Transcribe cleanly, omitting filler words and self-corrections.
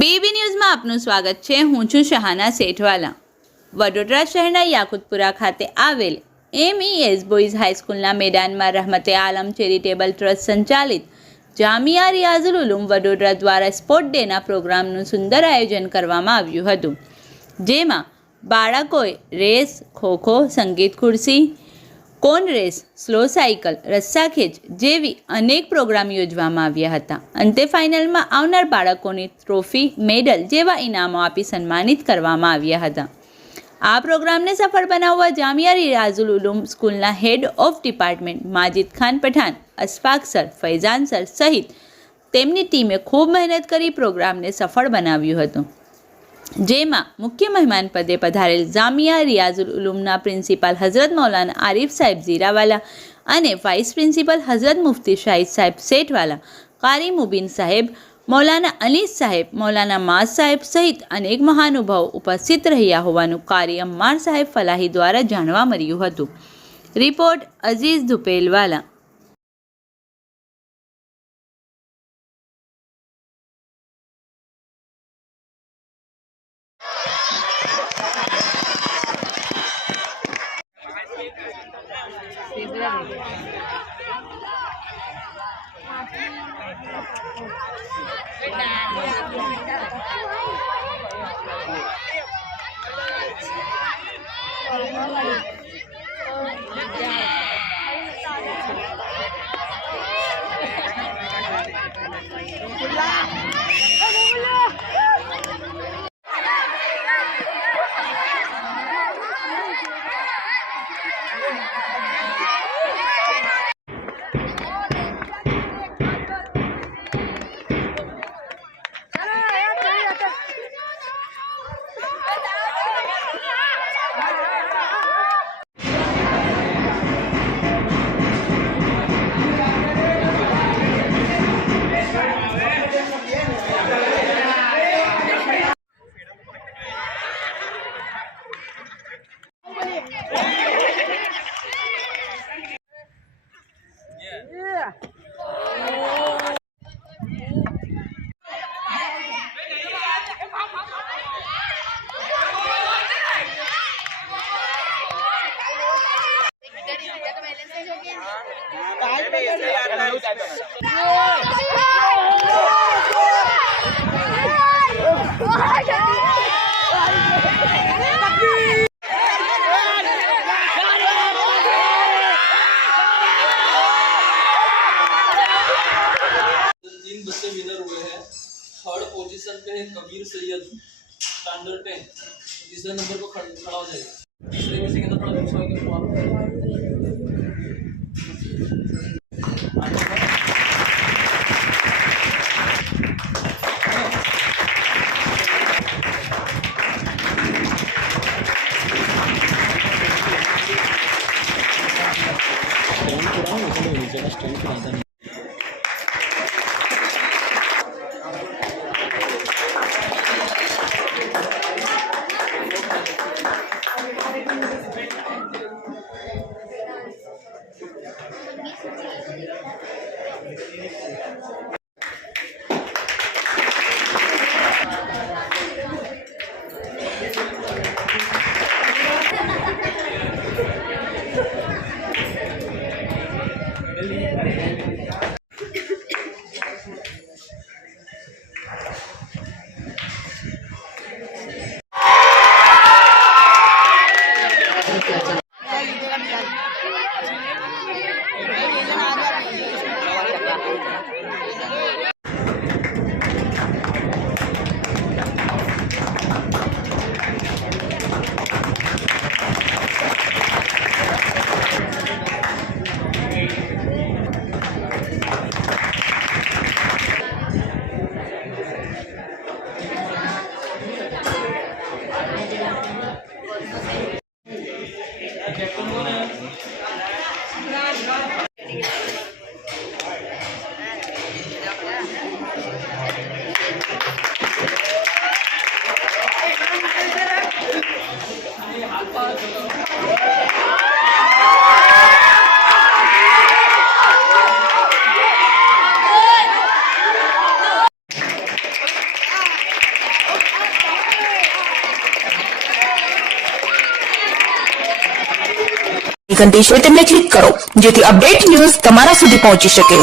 Baby ન્યૂઝમાં આપનું સ્વાગત છે। હું છું શહાના સેઠવાલા। વડોદરા શહેરના યાકુતપુરા ખાતે આવેલ MES બોયઝ હાઈસ્કૂલના મેદાનમાં રહમતે આલમ ચેરિટેબલ ટ્રસ્ટ સંચાલિત જામિયા રિયાઝુલ ઉલૂમ વડોદરા દ્વારા સ્પોર્ટ ડેના પ્રોગ્રામનું સુંદર આયોજન કરવામાં આવ્યું હતું, જેમાં બાળકોએ રેસ, ખોખો, સંગીત ખુરશી, કોન રેસ, સ્લો સાયકલ, રસ્સાખેંચ જેવી અનેક પ્રોગ્રામ યોજવામાં આવ્યા હતા। અંતે ફાઇનલમાં આવનાર બાળકોની ટ્રોફી, મેડલ જેવા ઇનામો આપી સન્માનિત કરવામાં આવ્યા હતા। આ પ્રોગ્રામને સફળ બનાવવા જામિયા રિયાઝુલ ઉલૂમ સ્કૂલના head of department Majid Khan Pathan, Ashfaq sir, Faizan sir સહિત તેમની ટીમે ખૂબ મહેનત કરી પ્રોગ્રામને સફળ બનાવ્યું હતું, જેમાં મુખ્ય મહેમાન પદે પધારેલ જામિયા રિયાઝુલ ઉલૂમના પ્રિન્સિપાલ હઝરત મૌલાના આરિફ સાહેબ ઝીરાવાલા અને વાઇસ પ્રિન્સિપલ હઝરત મુફ્તી શાહિદ સાહેબ સેઠવાલા, કારી મુબીન સાહેબ, મૌલાના અનીસ સાહેબ, મૌલાના માઝ સાહેબ સહિત અનેક મહાનુભાવો ઉપસ્થિત રહ્યા હોવાનું કારી અમ્માર સાહેબ ફલાહી દ્વારા જાણવા મળ્યું હતું। રિપોર્ટ અઝીઝ ધુપેલવાલા। तीन बच्चे विनर हुए हैं। थर्ड पोजीशन पे है कबीर सैयद, स्टैंडर्ड 10। तीसरे नंबर पर खड़ा हो जाएगा। तीसरे किसी के अंदर खड़ा दूसरा के આઇકન દેખાય તેમને ક્લિક કરો જેથી અપડેટ ન્યૂઝ તમારા સુધી પહોંચી શકે.